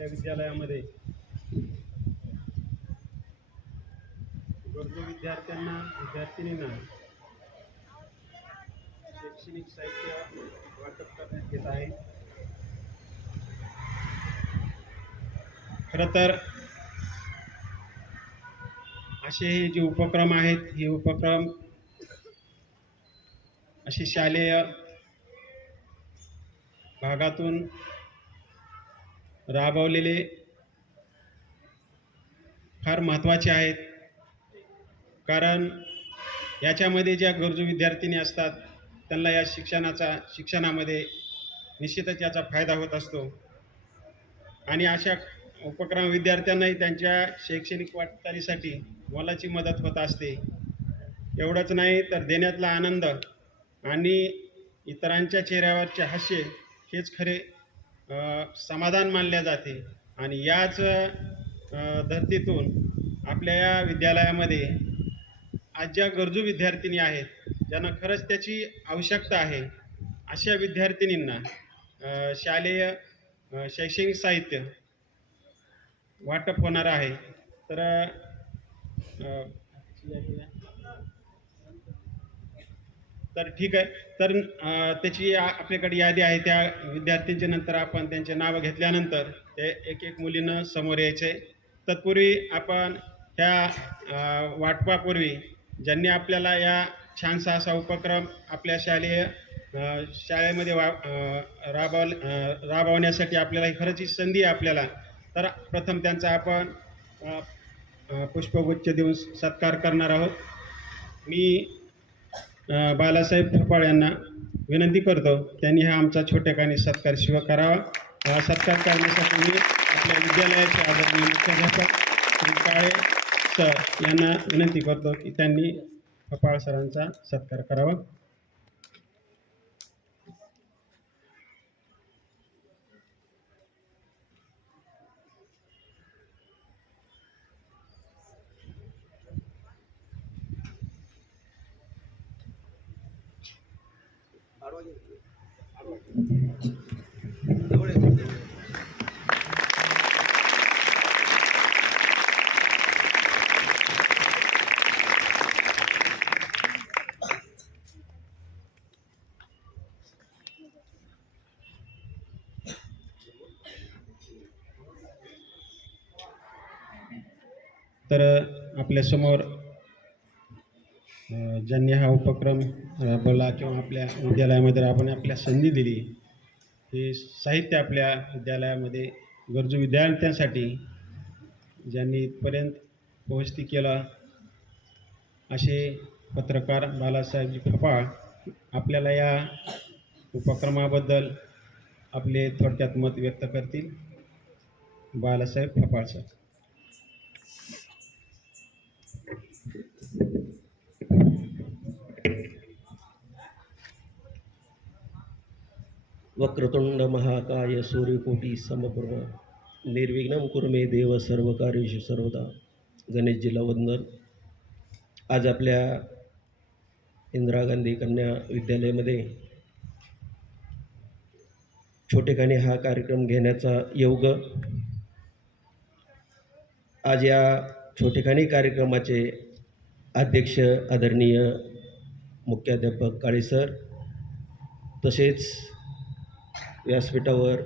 आपल्या विद्यालयामध्ये गरजू विद्यार्थ्यांना विद्यार्थिनींना शैक्षणिक साहित्य वाटप करण्यात येत आहे। खरं तर असे जे उपक्रम आहेत, हे उपक्रम असे शालेय भागातून राबवलेले फार महत्त्वाचे आहेत। कारण याच्यामध्ये ज्या गरजू विद्यार्थिनी असतात त्यांना या शिक्षणामध्ये निश्चितच याचा फायदा होत असतो आणि अशा उपक्रम विद्यार्थ्यांनाही त्यांच्या शैक्षणिक वाटचालीसाठी मोलाची मदत होत असते। एवढंच नाही तर देण्यातला आनंद आणि इतरांच्या चेहऱ्यावरचे हास्य हेच खरे समाधान मानले जाते आणि याच धर्तीतून आपल्या या विद्यालयामध्ये आज ज्या गरजू विद्यार्थिनी आहेत ज्यांना खरंच त्याची आवश्यकता आहे अशा विद्यार्थिनींना शालेय शैक्षणिक साहित्य वाटप होणार आहे। तर ठीक आहे, तर त्याची आपल्याकडे यादी आहे। त्या विद्यार्थ्यांच्या नंतर आपण त्यांचे नावं घेतल्यानंतर ते एक एक मुलीनं समोर यायचे। तत्पूर्वी आपण ह्या वाटपापूर्वी ज्यांनी आपल्याला या छानसा असा उपक्रम आपल्या शाळेमध्ये राबवण्यासाठी आपल्याला खरंच ही संधी आहे आपल्याला, तर प्रथम त्यांचा आपण पुष्पगुच्छ देऊन सत्कार करणार आहोत। मी बालासाहेब फपाळ यांना विनंती करतो त्यांनी हा आमचा छोटेखानी सत्कार करावा। सत्कार करण्यासाठी मी आपल्या विद्यालयाचे आदरणीय मुख्याध्यापक श्री काळे सर यांना विनंती करतो की त्यांनी फपाळ सरांचा सत्कार करावा। तर आपल्यासमोर ज्यांनी हा उपक्रम राबवला किंवा आपल्या विद्यालयामध्ये राबवण्यास आपल्या संधी दिली, हे साहित्य आपल्या विद्यालयामध्ये गरजू विद्यार्थ्यांसाठी ज्यांनी इथपर्यंत पोहोचती केला असे पत्रकार बालासाहेबजी फपाळ आपल्याला या उपक्रमाबद्दल आपले थोडक्यात मत व्यक्त करतील। बालासाहेब फपाळ सर। वक्रतुंड महाकाय सूर्यकोटी समप्रभ निर्विघ्नं कुरु मे देव सर्वकार्येषु सर्वदा। गणेशजीला वंदन। आज आपल्या इंदिरा गांधी कन्या विद्यालयामध्ये छोटेखानी हा कार्यक्रम घेण्याचा योग। आज या छोटेखानी कार्यक्रमाचे अध्यक्ष आदरणीय मुख्याध्यापक काळे सर, तसेच व्यासपीठावर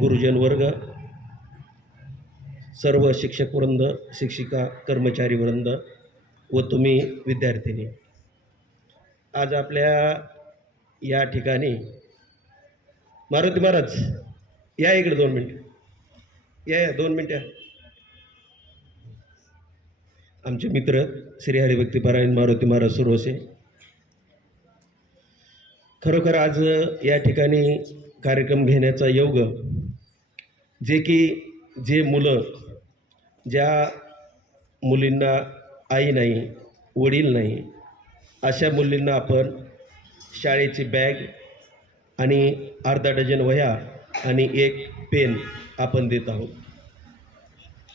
गुरुजन वर्ग, सर्व शिक्षक वृंद, शिक्षिका कर्मचारी वृंद व तुम्ही विद्यार्थिनी, आज आपल्या या ठिकाणी मारुती महाराज या इकडे 2 मिनिट या 2 मिनिटं। आमचे मित्र श्री हरिभक्तीपरायण मारुती महाराज सुरवसे, खरोखर आज या ठिकाणी कार्यक्रम घेण्याचा योग, जे मुलं ज्या मुलींना आई नाही वडील नाही अशा मुलींना आपण शाळेची बॅग आणि अर्धा डझन वह्या आणि 1 पेन आपण देत आहोत।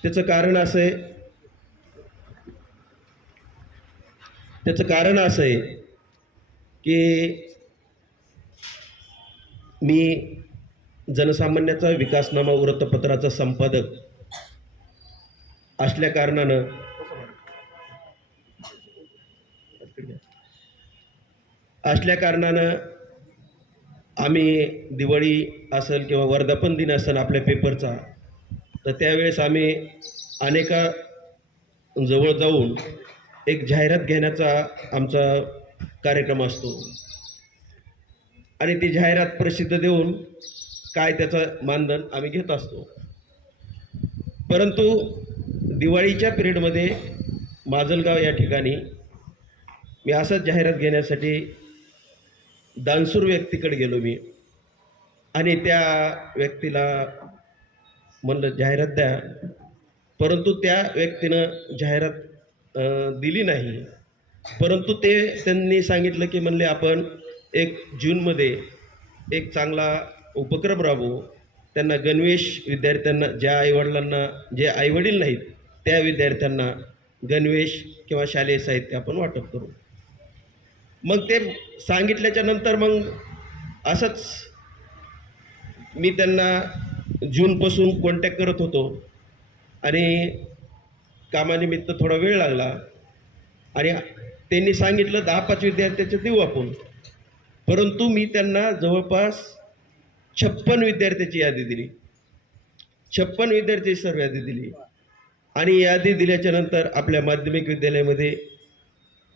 त्याचं कारण असं आहे की मी जनसामान्याचा विकासनामा वृत्तपत्राचा संपादक असल्या कारणानं आम्ही दिवाळी असेल किंवा वर्धापन दिन असेल आपल्या पेपरचा, तर त्यावेळेस आम्ही अनेका जवळ जाऊन एक जाहिरात घेण्याचा आमचा कार्यक्रम असतो आणि ती जाहिरात प्रसिद्ध देऊन काय त्याचं मानधन आम्ही घेत असतो. परंतु दिवाळीच्या पिरियडमध्ये माजलगाव या ठिकाणी मी असंच जाहिरात घेण्यासाठी दानशूर व्यक्तीकडे गेलो मी आणि त्या व्यक्तीला म्हणलं जाहिरात द्या, परंतु त्या व्यक्तीनं जाहिरात दिली नाही. परंतु त्यांनी सांगितलं की म्हणले आपण 1 जूनमध्ये एक चांगला उपक्रम राबवू, त्यांना गणवेश विद्यार्थ्यांना जे आईवडील नाहीत त्या विद्यार्थ्यांना गणवेश किंवा शालेय साहित्य आपण वाटप करू. मग ते सांगितल्याच्या नंतर मग असंच मी त्यांना जूनपासून कॉन्टॅक्ट करत होतो आणि कामानिमित्त थोडा वेळ लागला आणि त्यांनी सांगितलं 10-5 विद्यार्थ्याचे देऊ आपण. परंतु मी त्यांना जवळपास 56 विद्यार्थ्याची यादी दिली, 56 विद्यार्थ्याची सर्व यादी दिली आणि यादी दिल्याच्या नंतर आपल्या माध्यमिक विद्यालयामध्ये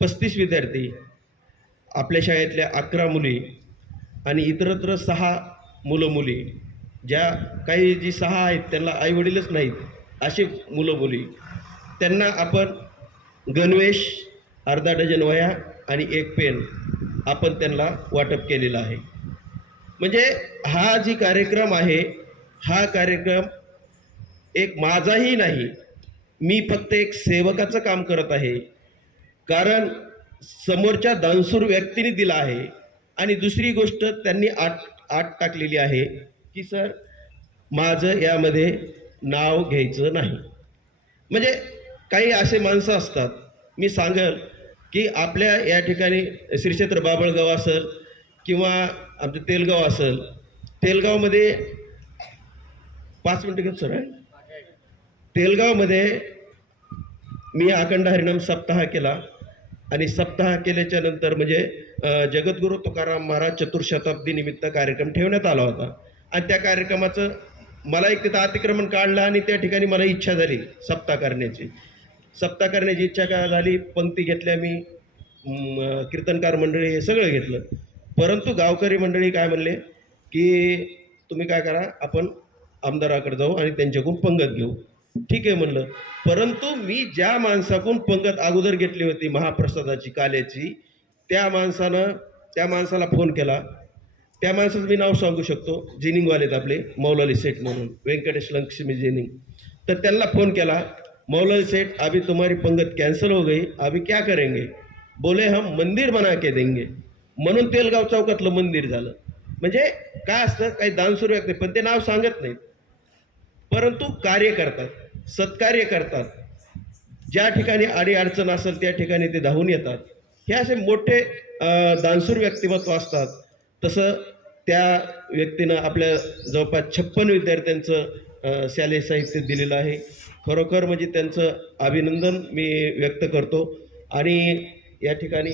35 विद्यार्थी, आपल्या शाळेतल्या 11 मुली आणि इतरत्र 6 मुलं मुली, ज्या काही जी 6 आहेत त्यांना आईवडीलच नाहीत असे मुलं मुली, त्यांना आपण गणवेश, अर्धा डझन वह्या आणि 1 पेन आपण त्यांना वाटप केलेला आहे. म्हणजे हा जी कार्यक्रम आहे, हा कार्यक्रम एक माझाही नाही, मी फक्त एक सेवकाचं काम करत आहे. कारण समोरच्या दानशूर व्यक्तीने दिला आहे आणि दुसरी गोष्ट त्यांनी आट टाकलेली आहे की सर माझं यामध्ये नाव घ्यायचं नाही. म्हणजे काही असे माणसं असतात, मी सांगेल की आपल्या या ठिकाणी श्री क्षेत्र बाबळगाव असेल किंवा आमचं तेलगाव असेल, तेलगावमध्ये 5 मिनटं घेतो सर. तेलगावमध्ये मी अखंड हरिनाम सप्ताह केला आणि सप्ताह केल्याच्या नंतर म्हणजे जगद्गुरू तुकाराम महाराज चतुर्शताब्दी निमित्त कार्यक्रम ठेवण्यात आला होता आणि त्या कार्यक्रमाचं मला एक तिथं अतिक्रमण काढलं आणि त्या ठिकाणी मला इच्छा झाली सप्ताह करण्याची इच्छा काय झाली. पंक्ती घेतल्या मी, कीर्तनकार मंडळी हे सगळं घेतलं. परंतु गावकरी मंडळी काय म्हणले की तुम्ही काय करा, आपण आमदाराकडे जाऊ आणि त्यांच्याकडून पंगत घेऊ. ठीक आहे म्हणलं. परंतु मी ज्या माणसाकडून पंगत अगोदर घेतली होती महाप्रसादाची काल्याची, त्या माणसाला फोन केला. त्या माणसाचं मी नाव सांगू शकतो, जेनिंगवालेत आपले मौलाली सेठ म्हणून, व्यंकटेश लक्ष्मी जेनिंग. तर त्यांना फोन केला, मौलाली सेठ अभी तुम्हारी पंगत कैंसिल हो गई, अभी क्या करेंगे? बोले हम मंदिर बना के देंगे. म्हणून तेलगाव चौकातलं मंदिर झालं. म्हणजे काय असतं, काही दानशूर व्यक्ती पण ते नाव सांगत नाहीत, परंतु कार्य करतात, सत्कार्य करतात. ज्या ठिकाणी अडीअडचण असेल त्या ठिकाणी ते धावून येतात. हे असे मोठे दानशूर व्यक्तिमत्व असतात. तसं त्या व्यक्तीनं आपल्या जवळपास 56 विद्यार्थ्यांचं शालेय साहित्य दिलेलं आहे. खरोखर म्हणजे त्यांचं अभिनंदन मी व्यक्त करतो. आणि या ठिकाणी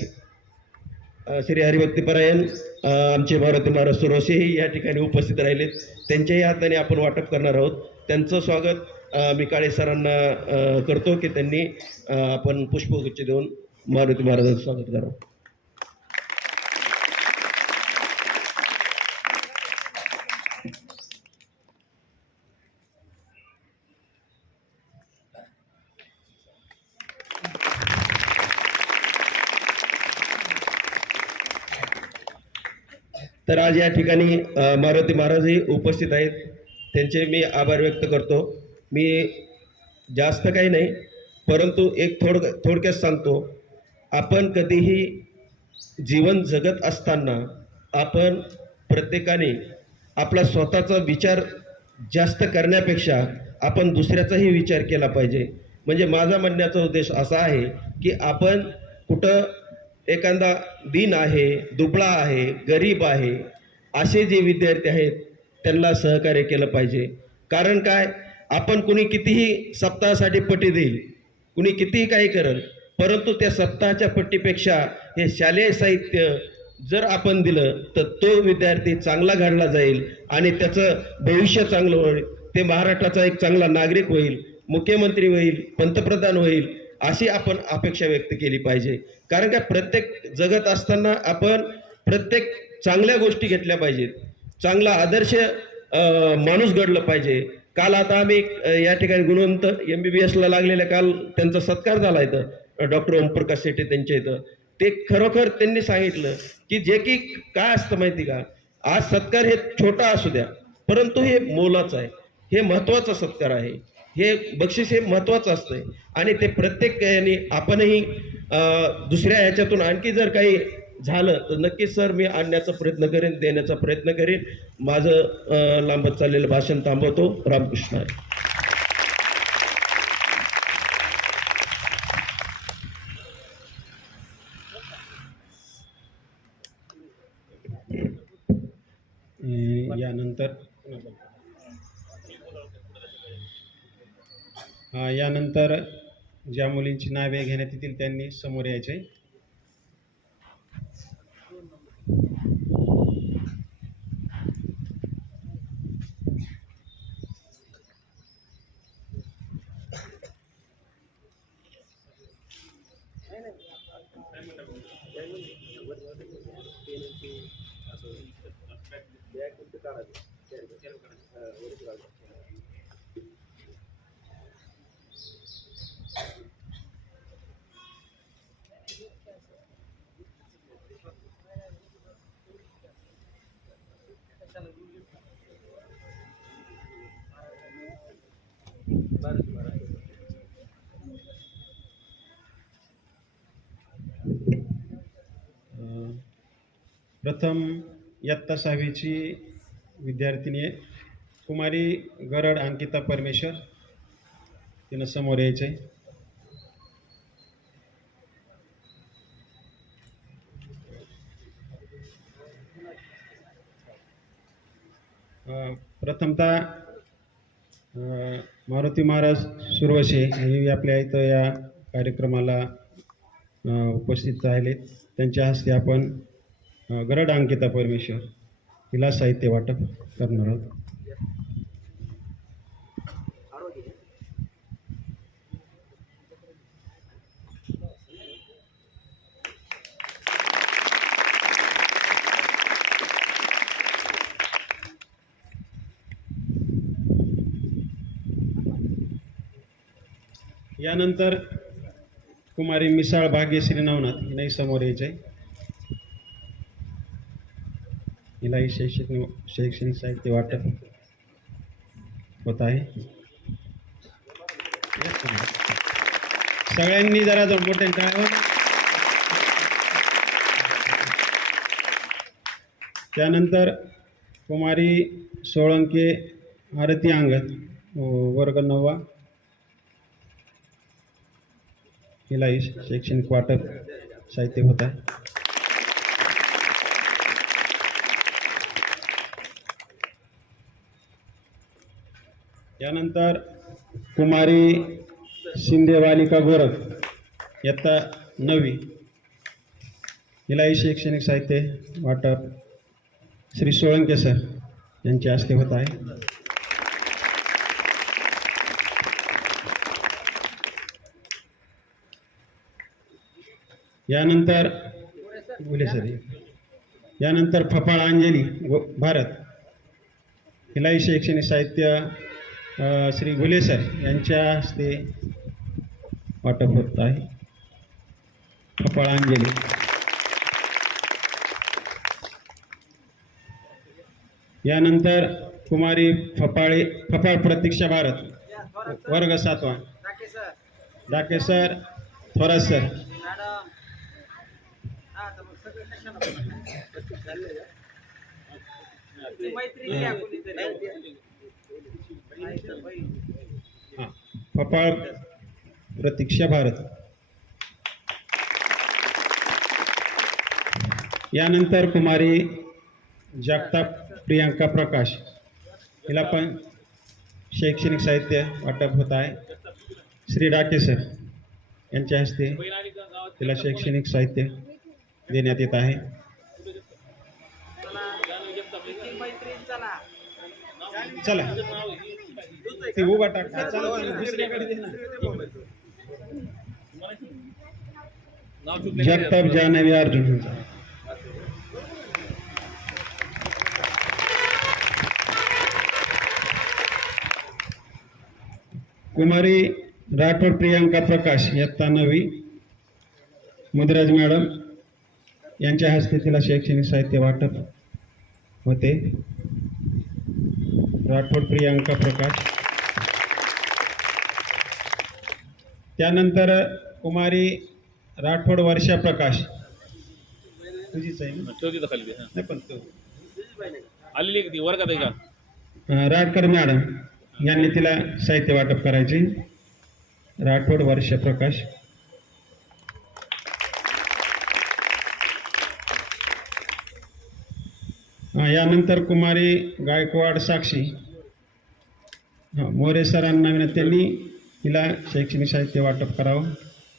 श्री हरिभक्तीपरायण आमचे मारुती महाराज सुरवसेही या ठिकाणी उपस्थित राहिलेत. त्यांच्याही हाताने आपण वाटप करणार आहोत. त्यांचं स्वागत मी काळे सरांना करतो की त्यांनी आपण पुष्पगुच्छ देऊन मारुती महाराजांचं स्वागत करावं. तर आज या ठिकाणी मारुती महाराजही उपस्थित आहेत. त्यांचे मी आभार व्यक्त करतो. मी जास्त काही नाही, परंतु एक थोडक्यात सांगतो. आपण कधीही जीवन जगत असताना आपण प्रत्येकाने आपला स्वतःचा विचार जास्त करण्यापेक्षा आपण दुसऱ्याचाही विचार केला पाहिजे. म्हणजे माझा म्हणण्याचा उद्देश असा आहे की आपण कुठं एखादा दीन आहे, दुबळा आहे, गरीब आहे, असे जे विद्यार्थी आहेत त्यांना सहकार्य केलं पाहिजे. कारण काय, आपण कुणी कितीही सप्ताहासाठी पट्टी देईल, कुणी कितीही काही करेल, परंतु त्या सप्ताहाच्या पट्टीपेक्षा हे शालेय साहित्य जर आपण दिलं तर तो विद्यार्थी चांगला घडला जाईल आणि त्याचं भविष्य चांगलं होईल. ते महाराष्ट्राचा एक चांगला नागरिक होईल, मुख्यमंत्री होईल, पंतप्रधान होईल, अशी आपण अपेक्षा व्यक्त केली पाहिजे. कारण का प्रत्येक जगत असताना आपण प्रत्येक चांगल्या गोष्टी घेतल्या पाहिजेत, चांगला आदर्श माणूस घडलं पाहिजे. काल आता आम्ही या ठिकाणी गुणवंत MBBSला लागलेल्या काल त्यांचा सत्कार झाला इथं, डॉक्टर ओमप्रकाश शेट्टी त्यांच्या इथं. ते खरोखर त्यांनी सांगितलं की जे की काय असतं माहिती का, आज सत्कार हे छोटा असू द्या परंतु हे मोलाचं आहे, हे महत्त्वाचा सत्कार आहे, हे बक्षीस हे महत्त्वाचं असतंय आणि ते प्रत्येक याने आपणही दुसऱ्या ह्याच्यातून आणखी जर काही झालं तर नक्कीच सर मी आणण्याचा प्रयत्न करेन, देण्याचा प्रयत्न करेन. माझं लांबत चाललेलं भाषण थांबवतो. रामकृष्ण हरी. यानंतर ज्या मुलींची नावे घेण्यात येतील त्यांनी समोर यायचे. प्रथम इयत्ता 6वीची विद्यार्थिनी आहे कुमारी गरड अंकिता परमेश्वर, तिनं समोर यायचं आहे. प्रथमतः मारुती महाराज सुरवशे हे आपल्या इथं या कार्यक्रमाला उपस्थित राहिले. त्यांच्या हस्ते आपण गरड अंकिता परमेश्वर हिला साहित्य वाटप करणार आहोत. यानंतर कुमारी मिसाळ भाग्यश्री नवनाथ हिलाही समोर यायचे. हिलाही शैक्षणिक साहित्य वाटप होत आहे. सगळ्यांनी जरा मोठे टाळ्या. त्यानंतर कुमारी सोळंके आरती अंगद वर्ग 9वा हिलाही शैक्षणिक वाटप साहित्य होत आहे. यानंतर कुमारी शिंदे बालिका गोरख इयत्ता 9वी हिलाही शैक्षणिक साहित्य वाटप श्री सोळंके सर यांच्या हस्ते होत आहे. यानंतर यानंतर फपाळ अंजली भारत हिलाही शैक्षणिक साहित्य श्री घुले सर यांच्या हस्ते वाटप होत आहे. फपाळ अंजली. यानंतर कुमारी फपाळ प्रतीक्षा भारत वर्ग 7वा डाके सर थोरात सर. फपाळ प्रतीक्षा भारत. यानंतर कुमारी जगताप प्रियांका प्रकाश हिला पण शैक्षणिक साहित्य वाटप होत आहे. श्री डाके सर यांच्या हस्ते तिला शैक्षणिक साहित्य देण्यात येत आहे. चला ते उभा टाक. चला दुसरीकडे दे ना. जगताप जान्हवी अर्जुन यांचा. कुमारी राठोड प्रियांका प्रकाश इयत्ता 9वी मुदिराज मॅडम यांच्या हस्ते तिला शैक्षणिक साहित्य वाटप होते. राठोड प्रियांका प्रकाश. त्यानंतर कुमारी राठोड वर्षा प्रकाश. तुझीच आहे ना? ठेवती खाली ते, हां. नाही पण तू आलेली आहे का ती वर्गात आहे का? राठकर मॅडम यांनी तिला साहित्य वाटप करायचे. राठोड वर्षा प्रकाश. यानंतर कुमारी गायकवाड साक्षी. मोरे सरांना विनंती, त्यांनी तिला शैक्षणिक साहित्य वाटप करावं.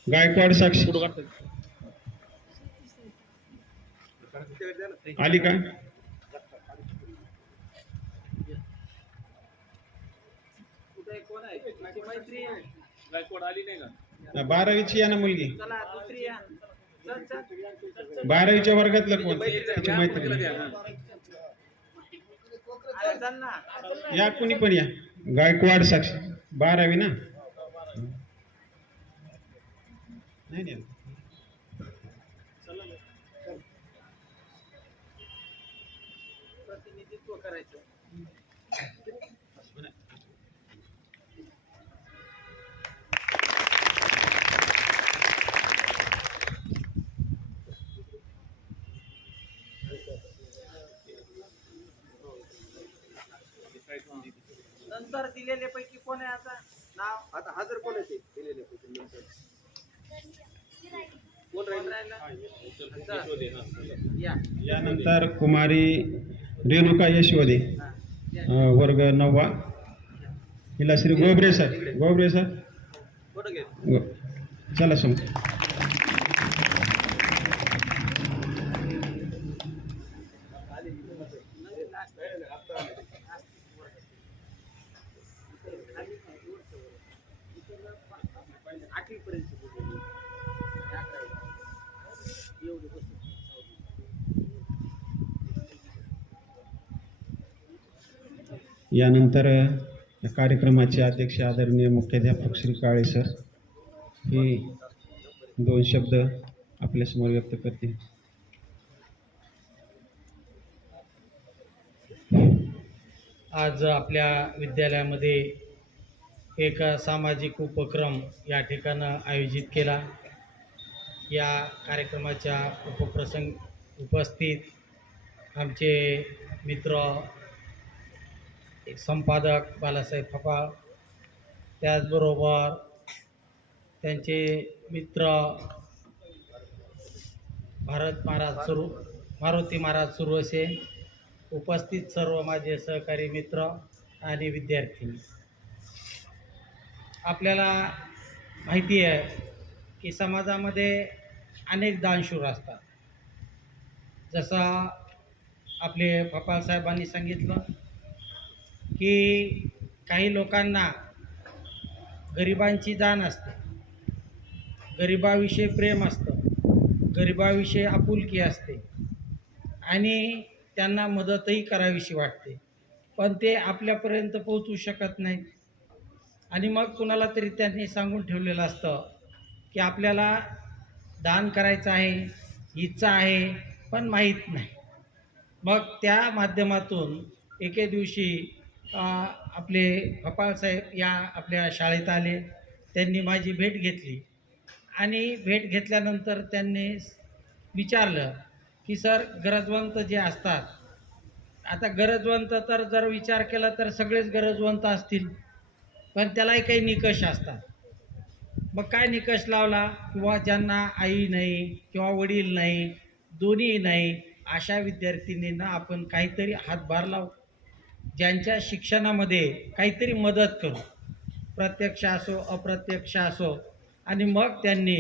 गायकवाड साक्षी फोटो काढतात. आली का? गायकवाड आली नाही का? 12वीची या ना मुलगी. 12वीच्या वर्गातलं कोण? तिची मैत्रीण. या कुणी पण या. गायकवाड साक्षी 12वी ना? नाही नाही. प्रतिनिधित्व करायचं. नंतर दिलेले पैकी कोण आहे आता नाव? आता हजर कोण आहे दिलेले पैकी नंतर कोण राहिला? या यानंतर कुमारी रेणुका यशवदे हा, या. वर्ग 9वा. हिला श्री गोबरे सर. गोबरे सर फोटो घे. चला समोर. यानंतर या कार्यक्रमाचे अध्यक्ष आदरणीय मुख्याध्यापक श्री काळे सर हे 2 शब्द आपल्यासमोर व्यक्त करतील. आज आपल्या विद्यालयामध्ये एक सामाजिक उपक्रम या ठिकाणं आयोजित केला. या कार्यक्रमाच्या उपस्थित आमचे मित्र एक संपादक बालासाहेब फपाळ, त्याचबरोबर त्यांचे मित्र मारुती महाराज सुरवसे, उपस्थित सर्व माझे सहकारी मित्र आणि विद्यार्थी. आपल्याला माहिती आहे की समाजामध्ये अनेक दानशूर असतात. जसं आपले फपाळ साहेबांनी सांगितलं की काही लोकांना गरिबांची जाण असते, गरिबाविषयी प्रेम असतं, गरिबाविषयी आपुलकी असते आणि त्यांना मदतही करावीशी वाटते, पण ते आपल्यापर्यंत पोहोचू शकत नाहीत. आणि मग कुणाला तरी त्यांनी सांगून ठेवलेलं असतं की आपल्याला दान करायचं आहे, इच्छा आहे, पण माहीत नाही. मग त्या माध्यमातून एके दिवशी आपले फपाळसाहेब या आपल्या शाळेत आले. त्यांनी माझी भेट घेतली आणि भेट घेतल्यानंतर त्यांनी विचारलं की सर, गरजवंत जे असतात, आता गरजवंत तर जर विचार केला तर सगळेच गरजवंत असतील, पण त्यालाही काही निकष असतात. मग काय निकष लावला? किंवा ज्यांना आई नाही किंवा वडील नाही, दोन्ही नाही, अशा विद्यार्थिनींना आपण काहीतरी हातभार लावू. ज्यांच्या शिक्षणामध्ये काहीतरी मदत करू, प्रत्यक्ष असो अप्रत्यक्ष असो. आणि मग त्यांनी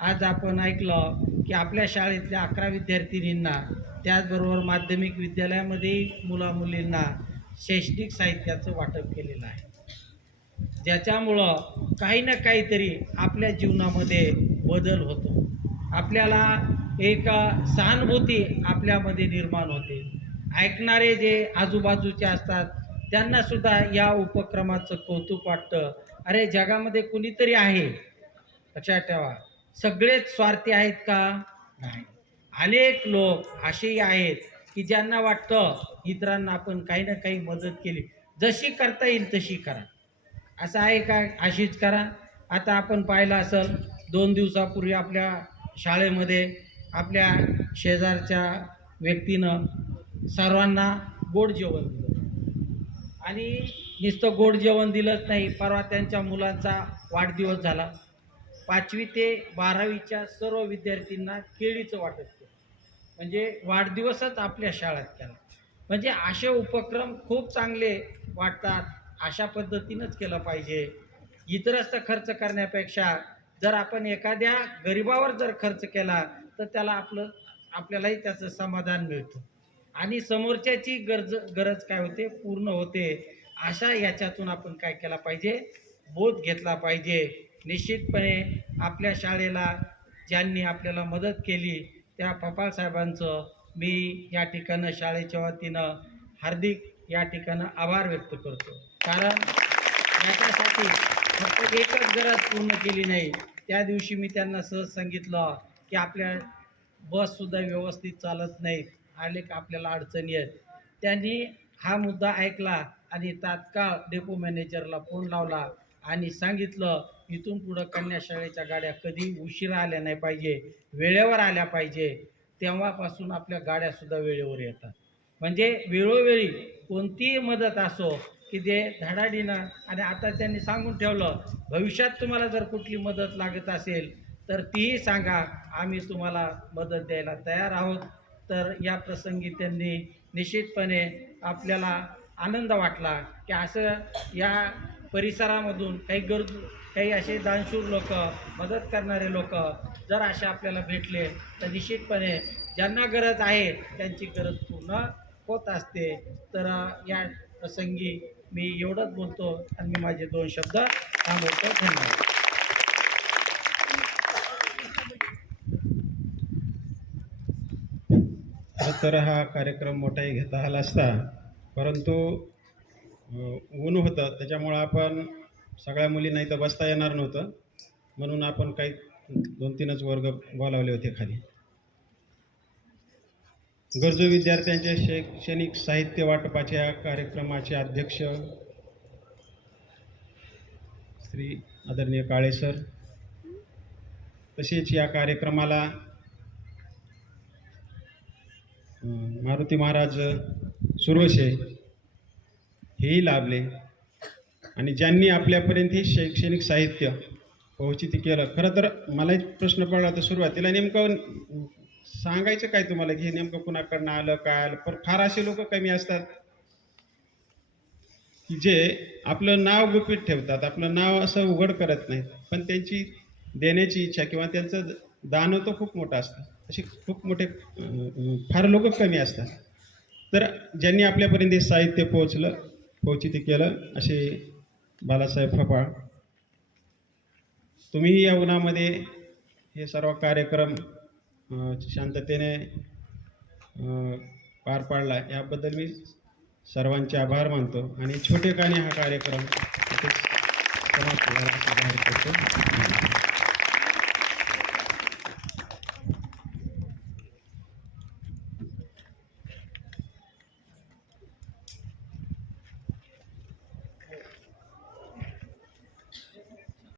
आज आपण ऐकलं की आपल्या शाळेतल्या 11 विद्यार्थिनींना, त्याचबरोबर माध्यमिक विद्यालयामध्येही मुलामुलींना शैक्षणिक साहित्याचं वाटप केलेलं आहे, ज्याच्यामुळं काही ना काहीतरी आपल्या जीवनामध्ये बदल होतो. आपल्याला एक सहानुभूती आपल्यामध्ये निर्माण होते. ऐकणारे जे आजूबाजूचे असतात त्यांनासुद्धा या उपक्रमाचं कौतुक वाटतं. अरे, जगामध्ये कुणीतरी आहे. लक्षात ठेवा, सगळेच स्वार्थी आहेत का? नाही. अनेक लोक असेही आहेत की ज्यांना वाटतं इतरांना आपण काही ना काही मदत केली, जशी करता येईल तशी करा. असं आहे का? अशीच करा. आता आपण पाहिलं असेल 2 दिवसापूर्वी आपल्या शाळेमध्ये आपल्या शेजारच्या व्यक्तीनं सर्वांना गोड जेवण दिलं. आणि नुसतं गोड जेवण दिलंच नाही, परवा त्यांच्या मुलांचा वाढदिवस झाला. 5वी ते 12वीच्या सर्व विद्यार्थ्यांना केळीचं वाटप केलं. म्हणजे वाढदिवसच आपल्या शाळेत केला. म्हणजे असे उपक्रम खूप चांगले वाटतात. अशा पद्धतीनंच केलं पाहिजे. इतरत्र खर्च करण्यापेक्षा जर आपण एखाद्या गरिबावर जर खर्च केला तर आपल्यालाही त्याचं समाधान मिळतं आणि समोरच्याची गरज काय होते, पूर्ण होते. अशा याच्यातून आपण काय केला पाहिजे, बोध घेतला पाहिजे. निश्चितपणे आपल्या शाळेला ज्यांनी आपल्याला मदत केली त्या पपाळ साहेबांचं मी या ठिकाणी शाळेच्या वतीनं हार्दिक या ठिकाणी आभार व्यक्त करतो. कारण याच्यासाठी फक्त एकच गरज पूर्ण केली नाही. त्या दिवशी मी त्यांना सहज सांगितलं की आपल्या बससुद्धा व्यवस्थित चालत नाहीत, आले का आपल्याला अडचणी आहेत. त्यांनी हा मुद्दा ऐकला आणि तात्काळ डेपो मॅनेजरला फोन लावला आणि सांगितलं इथून पुढं कन्या शाळेच्या गाड्या कधी उशिरा आल्या नाही पाहिजे, वेळेवर आल्या पाहिजे. तेव्हापासून आपल्या गाड्यासुद्धा वेळेवर येतात. म्हणजे वेळोवेळी कोणतीही मदत असो की ते धडाडीनं. आणि आता त्यांनी सांगून ठेवलं, भविष्यात तुम्हाला जर कुठली मदत लागत असेल तर तीही सांगा, आम्ही तुम्हाला मदत द्यायला तयार आहोत. तर या प्रसंगी त्यांनी निश्चितपणे आपल्याला आनंद वाटला की असं या परिसरामधून काही असे दानशूर लोक, मदत करणारे लोक जर असे आपल्याला भेटले तर निश्चितपणे ज्यांना गरज आहे त्यांची गरज पूर्ण होत असते. तर या प्रसंगी मी एवढंच बोलतो आणि मी माझे 2 शब्द थांबवतो. धन्यवाद. खरं तर हा कार्यक्रम मोठाही घेता आला असता, परंतु ऊन होतं त्याच्यामुळं आपण सगळ्या मुलींना इथं बसता येणार नव्हतं, म्हणून आपण काही 2-3च वर्ग बोलावले होते खाली. गरजू विद्यार्थ्यांच्या शैक्षणिक साहित्य वाटपाच्या कार्यक्रमाचे अध्यक्ष श्री आदरणीय काळे सर, तसेच या कार्यक्रमाला मारुती महाराज सुरवशे हेही लाभले आणि ज्यांनी आपल्यापर्यंत हे शैक्षणिक साहित्य पोहोचित केलं. खरं तर मला एक प्रश्न पडला तर सुरुवातीला नेमकं सांगायचं काय तुम्हाला की हे नेमकं कुणाकडनं आलं, काय आलं. पण फार असे लोक कमी असतात की जे आपलं नाव गुपित ठेवतात, आपलं नाव असं उघड करत नाहीत, पण त्यांची देण्याची इच्छा किंवा त्यांचं दानव तर खूप मोठं असतं. असे खूप मोठे फार लोक कमी असतात. तर ज्यांनी आपल्यापर्यंत हे साहित्य पोहोचित केलं असे बालासाहेब फपाळ, तुम्हीही या उन्हामध्ये हे सर्व कार्यक्रम शांततेने पार पाडला याबद्दल मी सर्वांचे आभार मानतो आणि छोटेखानी हा कार्यक्रम इथेच समाप्त करतो.